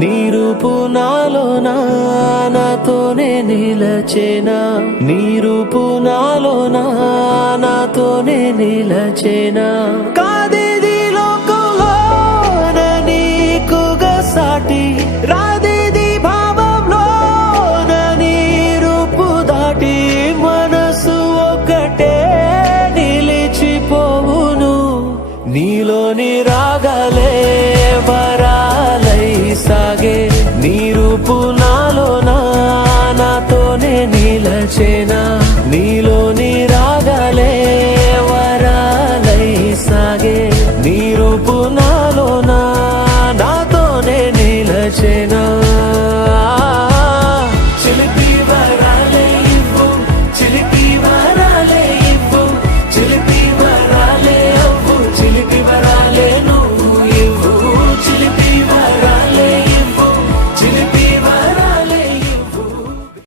నీ రూపు నాలో నాతోనే నిలచేనా, నీ రూపు నాలో నాతోనే నిలచేనా. కాదేది లోకంలో నీకుగా సాటి, రాదేది భావంలో నీ రూపు దాటి. మనసు ఒకటే నిలిచిపోవును, నీలోని రాగాలే